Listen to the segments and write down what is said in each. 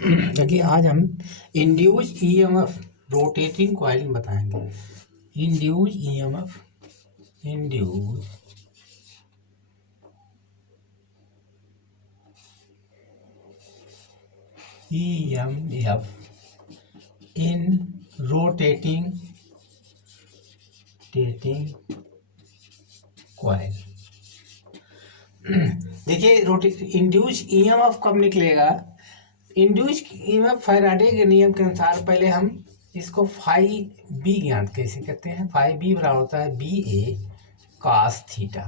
देखिए आज हम इंड्यूस ईएमएफ रोटेटिंग कॉइल बताएंगे। Induce EMF in rotating coil. देखिए इंड्यूस ईएमएफ कब निकलेगा? इंड्यूस ईएमएफ फैराडे के नियम के अनुसार पहले हम इसको फाई बी ज्ञात कैसे करते हैं। फाई बी बराबर होता है बी ए कॉस थीटा।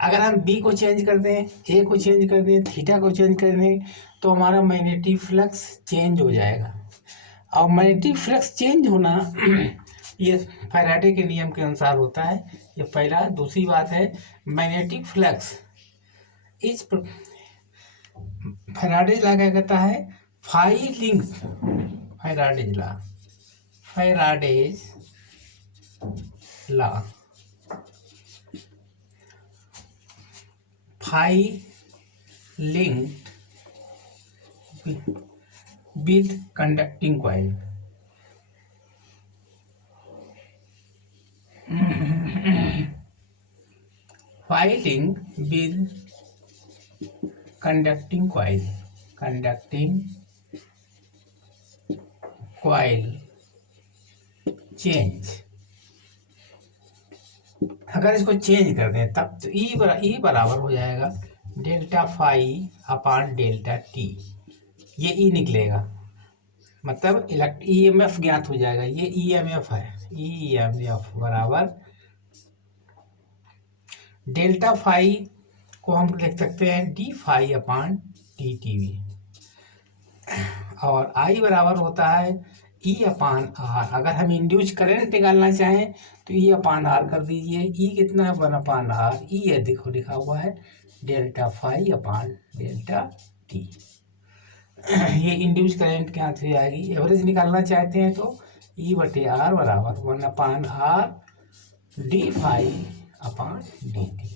अगर हम बी को चेंज कर दें, ए को चेंज कर दें, थीटा को चेंज कर दें तो हमारा मैग्नेटिक फ्लक्स चेंज हो जाएगा। और मैग्नेटिक फ्लक्स चेंज होना ये फैराडे के नियम के अनुसार होता है। ये पहला। दूसरी बात है मैग्नेटिक फ्लक्स इस फैराडेज लॉ क्या कहता है? Faraday's law phi linked with conducting coil। Filing with conducting coil change. अगर इसको चेंज कर दें तब तो ई बराबर हो जाएगा delta phi upon delta t. ये ई निकलेगा, मतलब ईएमएफ ज्ञात हो जाएगा। ये ईएमएफ है, ईएमएफ बराबर डेल्टा फाई को हम लिख सकते हैं D phi upon D TV. और आई बराबर होता है ई अपान आर। अगर हम इंड्यूस करंट निकालना चाहें तो ई अपान आर कर दीजिए। ई कितना है? 1 अपान आर। ई है, देखो लिखा हुआ है delta phi upon delta t. ये इंड्यूस करंट क्या हो जाएगी? एवरेज निकालना चाहते हैं तो ई बटे आर बराबर 1 upon R D phi upon D T.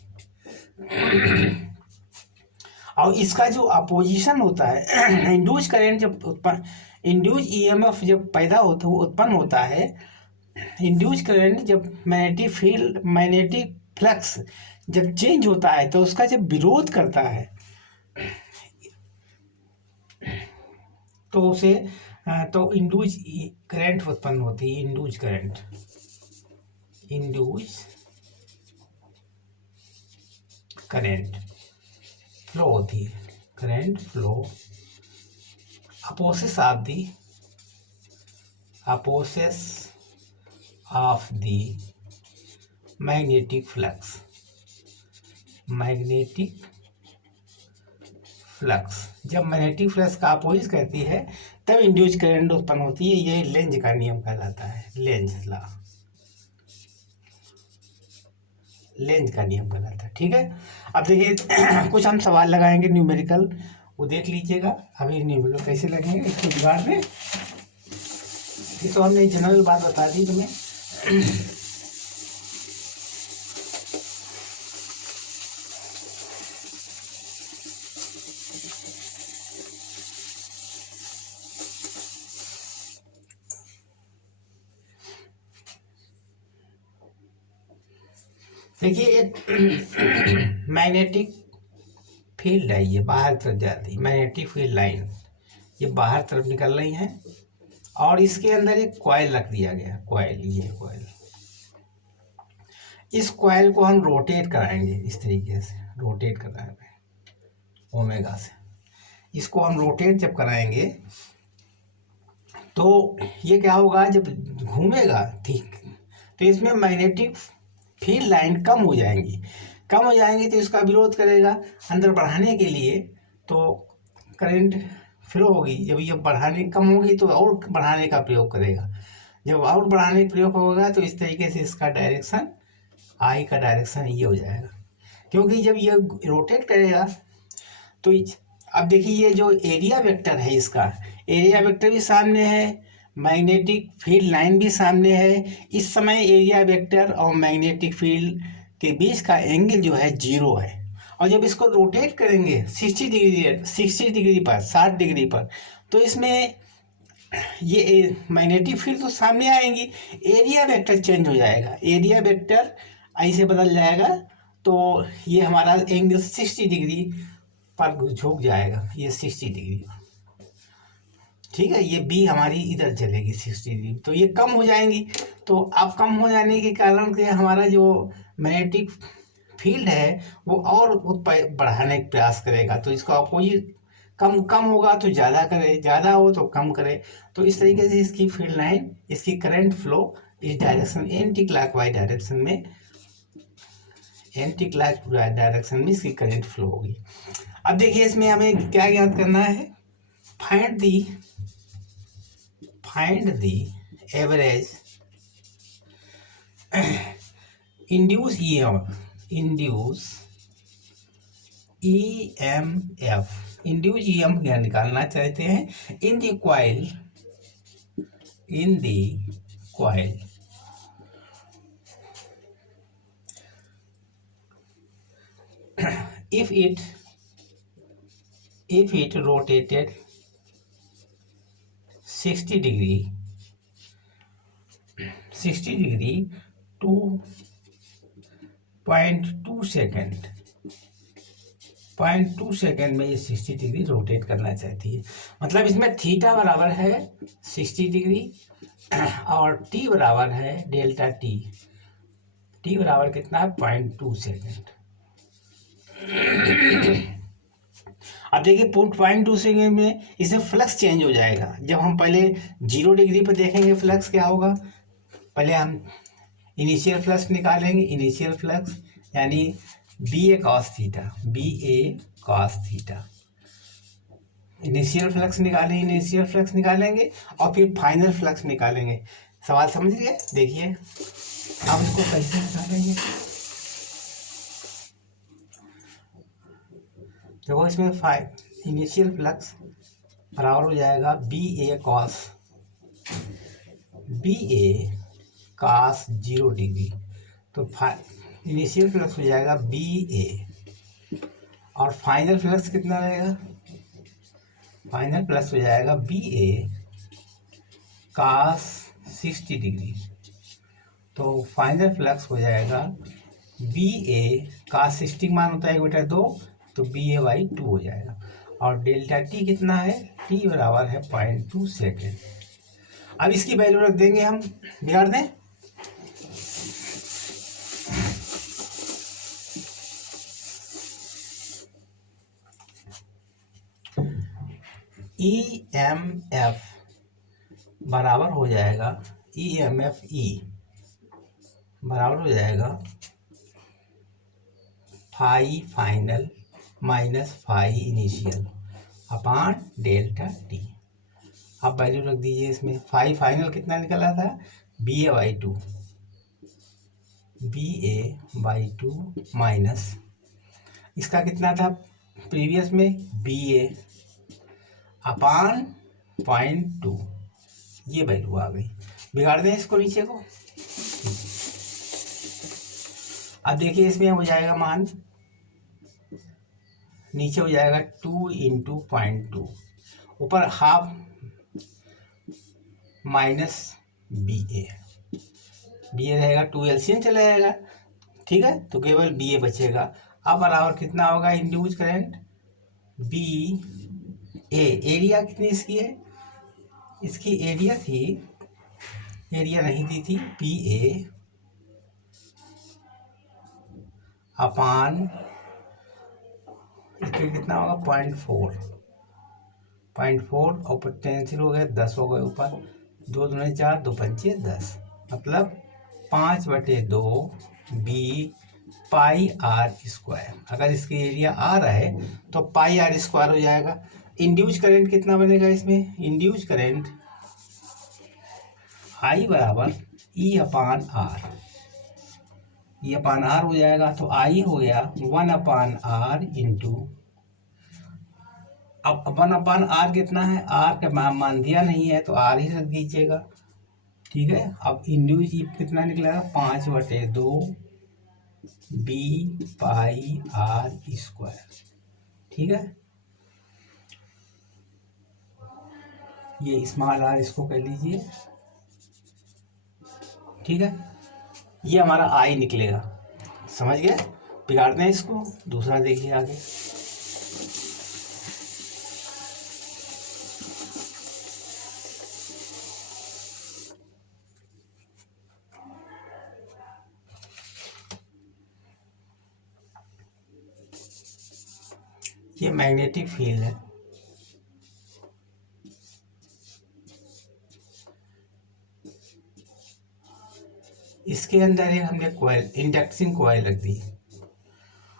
और इसका जो अपोजिशन होता है, इंड्यूस करंट जब इंड्यूस ईएमएफ जब उत्पन्न होता है, इंड्यूस करंट जब मैग्नेटिक फ्लक्स जब चेंज होता है तो उसका जब विरोध करता है तो उसे तो इंड्यूस करंट उत्पन्न होती है। इंड्यूस करंट फ्लो होती है। Current flow opposes of the magnetic flux. जब मैग्नेटिक फ्लक्स का अपोजिट करती है तब इंड्यूस करंट उत्पन्न होती है। ये लेंज का नियम कहलाता है, लेंज का नियम कहलाता है। ठीक है, अब देखिए कुछ हम सवाल लगाएंगे न्यूमेरिकल, वो देख लीजिएगा। अभी न्यूमेरिकल कैसे लगेंगे इसको जुगाड़ में, ये तो हमने जनरल बात बता दी तुम्हें। देखिए एक मैग्नेटिक फील्ड है, ये बाहर तरफ जाती है। मैग्नेटिक फील्ड लाइन ये बाहर तरफ निकल रही है और इसके अंदर एक कॉइल रख दिया गया। ये कॉइल, इस कॉइल को हम रोटेट कराएंगे इस तरीके से, रोटेट कराएंगे ओमेगा से। इसको हम रोटेट जब कराएंगे तो ये क्या होगा? जब घूमेगा ठीक तो इसमें मैग्नेटिक फील्ड लाइन कम हो जाएंगी तो इसका विरोध करेगा अंदर बढ़ाने के लिए। तो करंट फ्लो होगी। जब ये कम होगी तो और बढ़ाने का प्रयोग करेगा। जब और बढ़ाने का प्रयोग होगा तो इस तरीके से इसका डायरेक्शन, आई का डायरेक्शन ये हो जाएगा। क्योंकि जब ये रोटेट करेगा तो अब देखिए ये जो एरिया वेक्टर है, इसका एरिया वेक्टर भी सामने है, मैग्नेटिक फील्ड लाइन भी सामने है। इस समय एरिया वेक्टर और मैग्नेटिक फील्ड के बीच का एंगल जो है 0 है। और जब इसको रोटेट करेंगे 60 डिग्री पर, 60 डिग्री पर, तो इसमें ये मैग्नेटिक फील्ड तो सामने आएंगी, एरिया वेक्टर चेंज हो जाएगा, एरिया वेक्टर ऐसे बदल जाएगा। तो ये हमारा एंगल 60 डिग्री पर झुक जाएगा, ये 60 डिग्री, ठीक है। ये बी हमारी इधर चलेगी 60 डिग्री, तो ये कम हो जाएंगी। तो अब कम हो जाने के कारण से हमारा जो मैग्नेटिक फील्ड है वो और बढ़ाने का प्रयास करेगा। तो इसका अपोजिट, कम कम होगा तो ज़्यादा करे, ज़्यादा हो तो कम करे। तो इस तरीके से इसकी फील्ड लाइन, इसकी करंट फ्लो इस डायरेक्शन, एंटी क्लॉकवाइज डायरेक्शन में, एंटी क्लॉकवाइज डायरेक्शन में इसकी करंट फ्लो होगी। अब देखिए इसमें हमें क्या ज्ञात करना है, find the average induce EMF, induce EMF क्या निकालना चाहते हैं, in the coil if it rotated 60 degree to 0.2 second में ये 60 डिग्री रोटेट करना चाहती है। मतलब इसमें थीटा बराबर है 60 डिग्री और टी बराबर है डेल्टा टी बराबर कितना है, 0.2 सेकेंड। अब देखिए 0.2 सेकेंड में इसमें फ्लक्स चेंज हो जाएगा। जब हम पहले 0 डिग्री पर देखेंगे फ्लक्स क्या होगा, पहले हम इनिशियल फ्लक्स निकालेंगे, इनिशियल फ्लक्स यानी BA cos theta, initial flux निकालेंगे और फिर फाइनल फ्लक्स निकालेंगे। सवाल समझ गए? देखिए अब इसको कैसे निकालेंगे। देखो इसमें इनिशियल फ्लक्स बराबर हो जाएगा BA cos 0 डिग्री, तो इनिशियल फ्लक्स हो जाएगा BA और फाइनल फ्लक्स कितना रहेगा, फाइनल फ्लक्स हो जाएगा BA cos 60 डिग्री, तो फाइनल फ्लक्स हो जाएगा BA cos 60 मान होता है बेटा 2, तो BA/2 हो जाएगा। और डेल्टा टी कितना है, टी बराबर है 0.2 सेकेंड। अब इसकी वैल्यू रख देंगे हम, बिगाड़ दें, EMF बराबर हो जाएगा, EMF बराबर हो जाएगा phi final minus phi initial upon delta t. अब वैल्यू रख दीजिए इसमें, फाई फाइनल कितना निकला था, BA/2 माइनस इसका कितना था प्रीवियस में, BA अपान 0.2, ये वैल्यू आ गई। बिगाड़ दें इसको नीचे को। अब देखिए इसमें हो जाएगा मान, नीचे हो जाएगा 2 × 0.2, ऊपर हाफ माइनस BA रहेगा, 2 LCM चला जाएगा, ठीक है, तो केवल BA बचेगा। अब बराबर कितना होगा, इंड्यूस करंट BA, एरिया कितनी इसकी है, इसकी एरिया थी, एरिया नहीं दी थी, BA अपान इसके कितना होगा 0.4 ऊपर कैंसिल हो गया, 10 हो गए ऊपर, 2 दूनी 4, 2 पंचे 10, मतलब 5/2 B पाई R स्क्वायर। अगर इसकी एरिया R है तो पाई R स्क्वायर हो जाएगा। इंड्यूस करंट कितना बनेगा इसमें, इंड्यूस करंट I बराबर E/R, E/R हो जाएगा, तो I हो गया 1/R इंटू, अब 1/R कितना है, R का मान दिया नहीं है तो R ही रख दीजिएगा, ठीक है। अब इंड्यूस कितना निकलेगा, 5/2 B/r²। ठीक है, ये स्मॉल r इसको कर लीजिए। ठीक है, ये हमारा आई निकलेगा। समझ गए? बिगाड़ते हैं इसको। दूसरा देखिए आगे। ये मैग्नेटिक फील्ड है। इसके अंदर एक हमने कॉइल, इंडक्शन कॉइल रख दी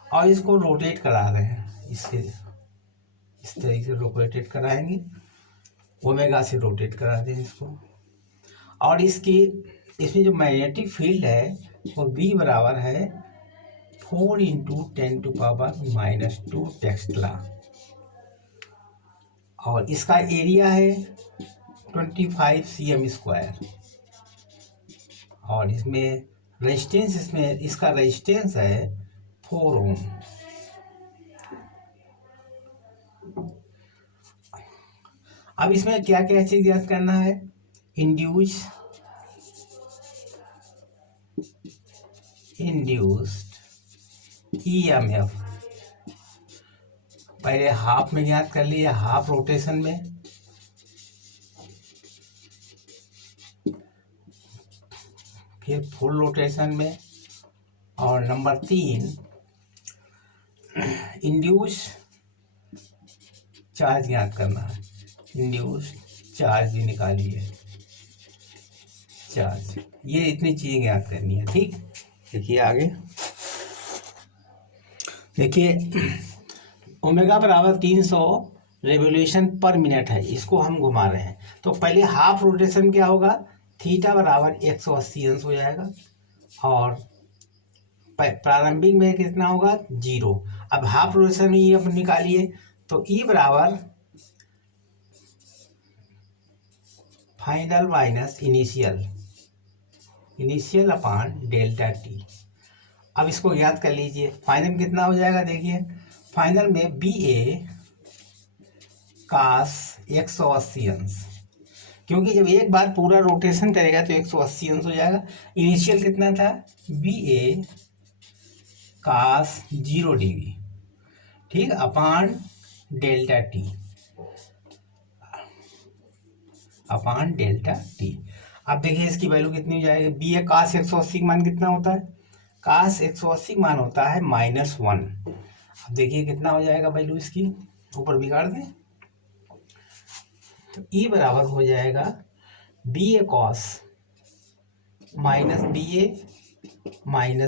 और इसको रोटेट करा रहे हैं। इसके इस तरीके से रोटेट कराएंगे, ओमेगा से रोटेट करा दें इसको। और इसमें जो मैग्नेटिक फील्ड है वो B बराबर है 4 × 10⁻⁻² टेस्ला। और इसका एरिया है 25 cm²। और इसमें रेजिस्टेंस, इसका रेजिस्टेंस है 4 ओम। अब इसमें क्या क्या चीज ज्ञात करना है? इंड्यूस्ड EMF पहले हाफ में ज्ञात कर लिया, हाफ रोटेशन में। फिर फुल रोटेशन में। और नंबर 3 इंड्यूस चार्ज ज्ञात करना है। इंड्यूस चार्ज भी निकालिए, चार्ज। ये इतनी चीजें ज्ञात करनी है। ठीक, देखिए आगे। देखिए ओमेगा बराबर 300 रेवोल्यूशन पर मिनट है, इसको हम घुमा रहे हैं। तो पहले हाफ रोटेशन क्या होगा? थीटा बराबर 180 अंश हो जाएगा। और प्रारंभिक में कितना होगा? 0। अब हाफ रोटेशन में ये अपन निकालिए, तो E बराबर final minus initial upon delta t. अब इसको याद कर लीजिए। फाइनल में कितना हो जाएगा? देखिए फाइनल में BA cos 180 अंश, क्योंकि जब एक बार पूरा रोटेशन करेगा तो 180 अंश हो जाएगा। इनिशियल कितना था? BA cos 0 degree. ठीक, अपॉन डेल्टा टी। अब देखिए इसकी वैल्यू कितनी हो जाएगी? BA cos 180 का मान कितना होता है? cos 180 का मान होता है -1। अब देखिए कितना हो जाएगा वैल्यू इसकी, ऊपर बिगाड़ दें। तो E बराबर हो जाएगा BA cos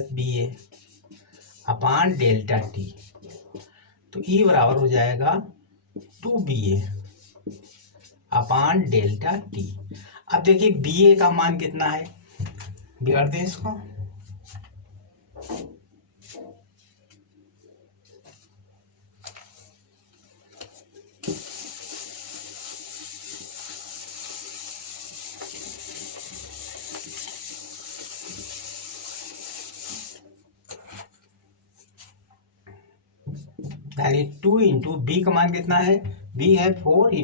-BA upon delta t. तो E बराबर हो जाएगा 2BA अपॉन डेल्टा टी। अब देखिए BA का मान कितना है, बिगाड़ दें इसको। यानी 2 × B का मान कितना है? B है 4 ×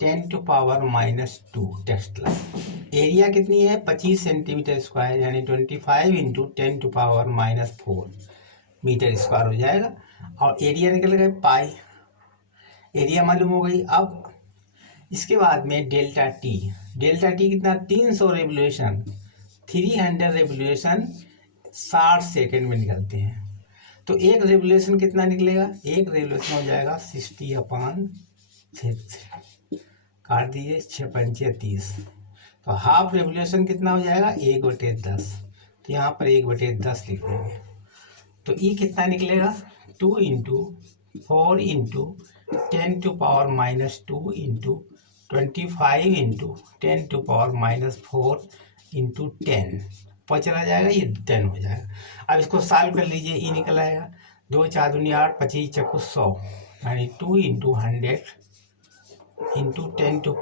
10⁻⁻² टेस्ला। एरिया कितनी है? 25 सेंटीमीटर², यानी 25 × 10⁻⁻4 मीटर स्क्वायर हो जाएगा। और एरिया निकल गया पाई, एरिया मालूम हो गई। अब इसके बाद में डेल्टा टी कितना? 300 रेवोल्यूशन, 300 रेवोल्यूशन 60 सेकेंड में निकलते हैं। तो एक रेवोल्यूशन कितना निकलेगा? एक रेवोल्यूशन हो जाएगा 60/6, काट दीजिए, 6×5 = 30। तो हाफ रेवोल्यूशन कितना हो जाएगा? 1/10। तो यहाँ पर 1/10 लिख देंगे। तो E कितना निकलेगा? 2 × 4 × 10⁻² × 25 × 10⁻⁻4 × 10 पर चला जाएगा, ये 10 हो जाएगा। अब इसको सॉल्व कर लीजिए। E निकल आएगा 2 × 4 = 8, 25 × 100, यानी 2 × 100 × 10⁻² ×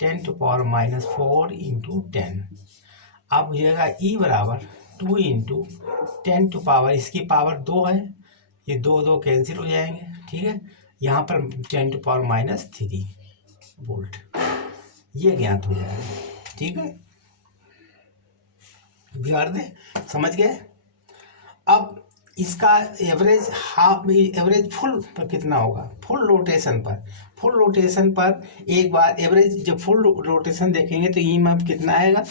10⁻⁴ × 10। अब हो जाएगा ई बराबर 2 इंटू 10⁻, इसकी पावर 2 है, ये दो दो कैंसिल हो जाएंगे, ठीक है। यहाँ पर 10⁻³ वोल्ट ये ज्ञात हो जाएगा, ठीक है। बिगाड़ दे, समझ गए। अब इसका एवरेज हाफ एवरेज फुल पर कितना होगा, फुल रोटेशन पर एक बार एवरेज जब फुल रोटेशन देखेंगे तो ईएमएफ कितना आएगा,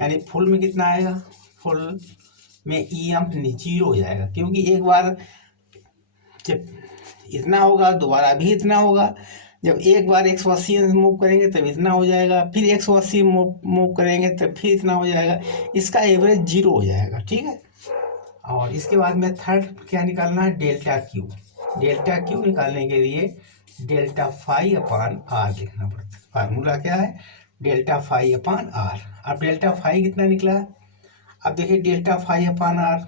यानी फुल में कितना आएगा, फुल में ईएमएफ 0 हो जाएगा, क्योंकि एक बार जब इतना होगा दोबारा भी इतना होगा, जब एक बार 180 मूव करेंगे तब इतना हो जाएगा, फिर 180 मूव करेंगे तब फिर इतना हो जाएगा, इसका एवरेज 0 हो जाएगा, ठीक है। और इसके बाद में थर्ड क्या निकालना है, डेल्टा क्यू निकालने के लिए ΔΦ/R लिखना पड़ता है। फार्मूला क्या है, ΔΦ/R। अब ΔΦ कितना निकला, अब देखिए ΔΦ/R,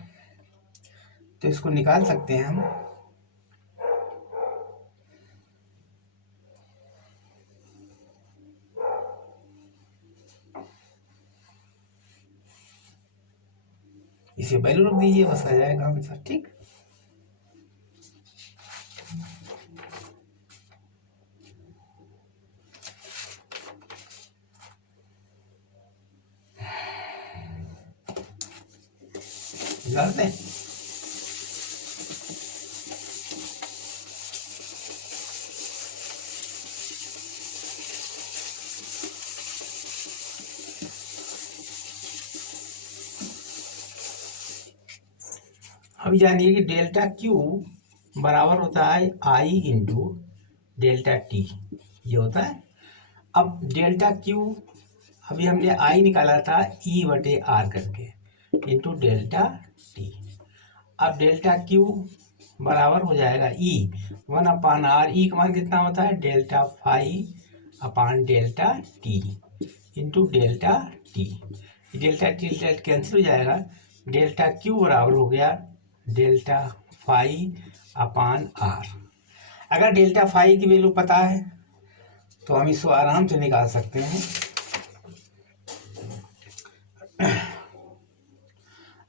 तो इसको निकाल सकते हैं हम। इसे वैल्यू रख दीजिए, बस आ जाएगा आंसर, ठीक। जानते हैं अभी जानिए कि डेल्टा क्यू बराबर होता है आई इंटू डेल्टा टी, ये होता है। अब डेल्टा क्यू अभी हमने आई निकाला था E/R करके इंटू डेल्टा टी। अब डेल्टा क्यू बराबर हो जाएगा E1/R, ई का मान कितना होता है, delta T into delta T. Delta T cancel हो जाएगा, डेल्टा क्यू बराबर हो गया ΔΦ/R। अगर डेल्टा फाई की वैल्यू पता है तो हम इसको आराम से निकाल सकते हैं।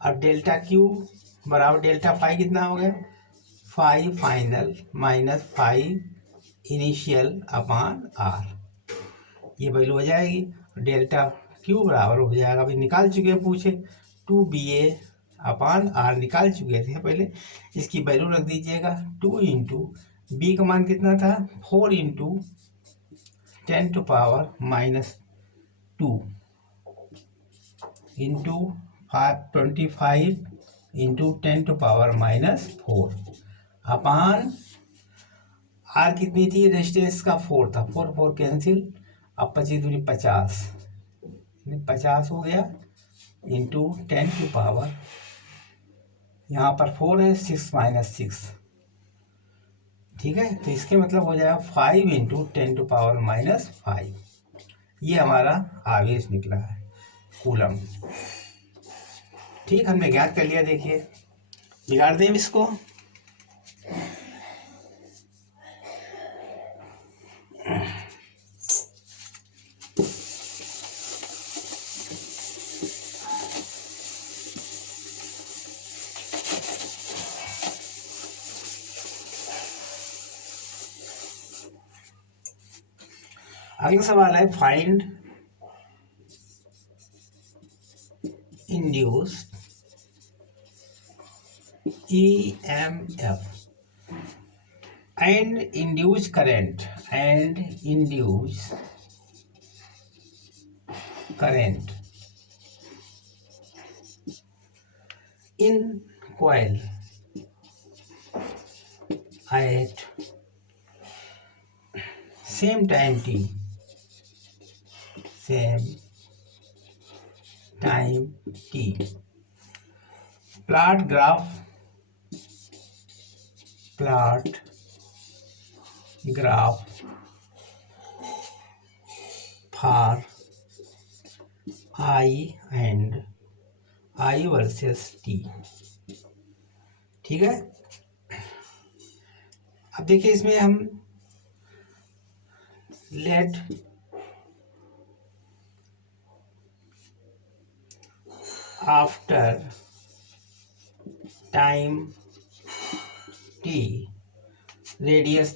अब डेल्टा क्यू बराबर डेल्टा फाई कितना हो गया, फाई फाइनल माइनस फाई इनिशियल/R, ये वैल्यू हो जाएगी। डेल्टा क्यू बराबर हो जाएगा, अभी निकाल चुके हैं, पूछे 2BA/R निकाल चुके थे पहले, इसकी वैल्यू रख दीजिएगा 2 इंटू बी का मान कितना था, 4 into 10⁻² into 25 into 10⁻⁴ upon R कितनी थी, रेजिस्टेंस का 4 था, 4 4 कैंसिल, अब 25 दूनी 50 हो गया इंटू 10⁻, यहाँ पर 4 है, 6 - 6, ठीक है। तो इसके मतलब हो जाएगा 5 इंटू 10⁻⁵, ये हमारा आवेश निकला है कूलम, ठीक, हमने ज्ञात कर लिया। देखिए बिगाड़ दें इसको, अगला सवाल है find induced EMF and induced current in coil at same time t, plot graph for I and I versus t, ठीक है। अब देखिए इसमें हम let after time t radius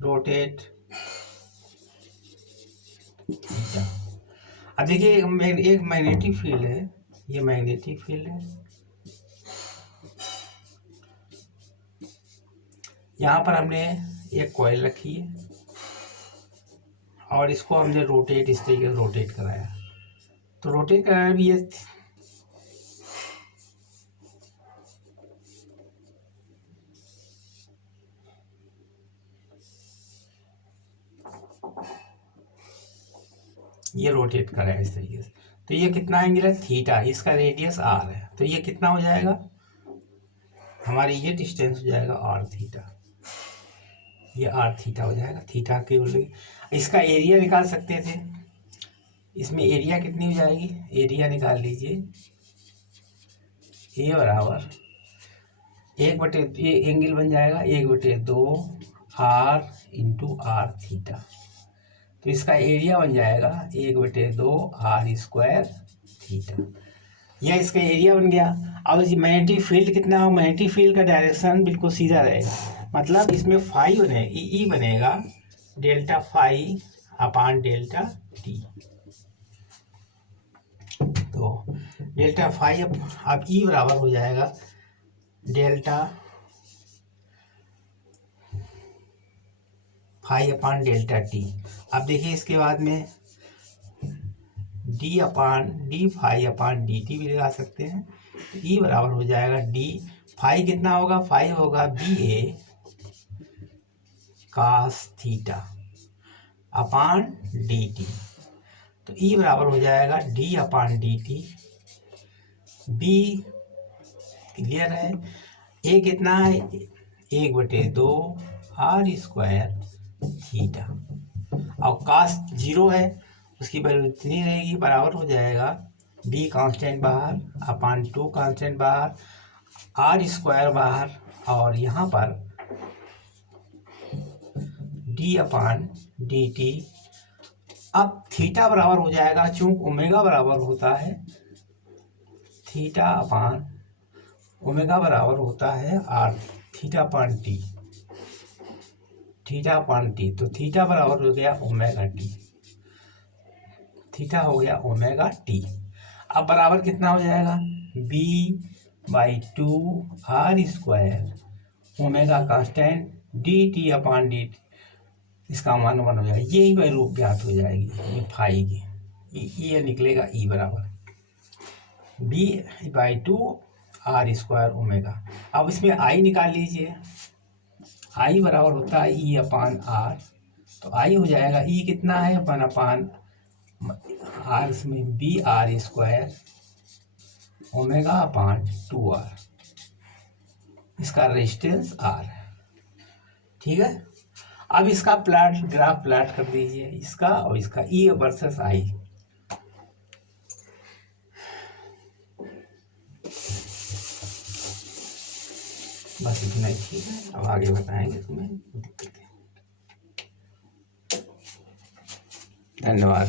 rotate theta. अब देखिए एक मैग्नेटिक फील्ड है, ये मैग्नेटिक फील्ड है, यहाँ पर हमने एक कॉइल रखी है और इसको हमने रोटेट इस तरीके से रोटेट कराया। तो रोटेट कराना भी ये रोटेट कराया इस तरीके से। तो ये कितना एंगल है थीटा, इसका रेडियस आर है, तो ये कितना हो जाएगा हमारी ये डिस्टेंस हो जाएगा आर थीटा, ये आर थीटा हो जाएगा। थीटा के इसका एरिया निकाल सकते थे, इसमें एरिया कितनी हो जाएगी, एरिया निकाल लीजिए, ए बराबर 1/, ये एंगल बन जाएगा 1/2 आर इंटू आर थीटा। तो इसका एरिया बन जाएगा 1/2 आर स्क्वायर थीटा, यह इसका एरिया बन गया। अब इस मैग्नेटिक फील्ड कितना हो, मैग्नेटिक फील्ड का डायरेक्शन बिल्कुल सीधा रहेगा, मतलब इसमें फाई बने ई बनेगा delta phi upon delta t. तो डेल्टा फाई अब ई बराबर हो जाएगा delta phi upon delta t. अब देखिए इसके बाद में d phi upon D t भी लगा सकते हैं। तो ई बराबर हो जाएगा डी फाई कितना होगा, फाई होगा B A cos theta upon D T. तो ई बराबर हो जाएगा D upon D T, B clear है, ए कितना है 1/2 आर स्क्वायर थीटा, और कास 0 है उसकी वैल्यू इतनी रहेगी, बराबर हो जाएगा बी कांस्टेंट बाहर अपान 2 कांस्टेंट बाहर, आर स्क्वायर बाहर, और यहाँ पर डी अपान डी टी। अब थीटा बराबर हो जाएगा, चूंकि ओमेगा बराबर होता है थीटा अपान ओमेगा बराबर होता है R theta upon t, theta upon t. तो थीटा बराबर हो गया ओमेगा टी, थीटा हो गया ओमेगा टी। अब बराबर कितना हो जाएगा b/2 R square omega constant d t upon D t, इसका मान 1 हो जाएगा, यही वैल्यू ज्ञात हो जाएगी ये फाई की, ये निकलेगा ई बराबर b/2 आर स्क्वायर ओमेगा। अब इसमें आई निकाल लीजिए, आई बराबर होता है ई अपान आर, तो आई हो जाएगा ई कितना है 1 अपान आर, इसमें B R square omega upon 2r, इसका रेजिस्टेंस आर है, ठीक है। अब इसका ग्राफ प्लाट कर दीजिए, इसका और इसका ई वर्सेस आई। बस इतना ही ठीक है, अब आगे बताएंगे तुम्हें। धन्यवाद।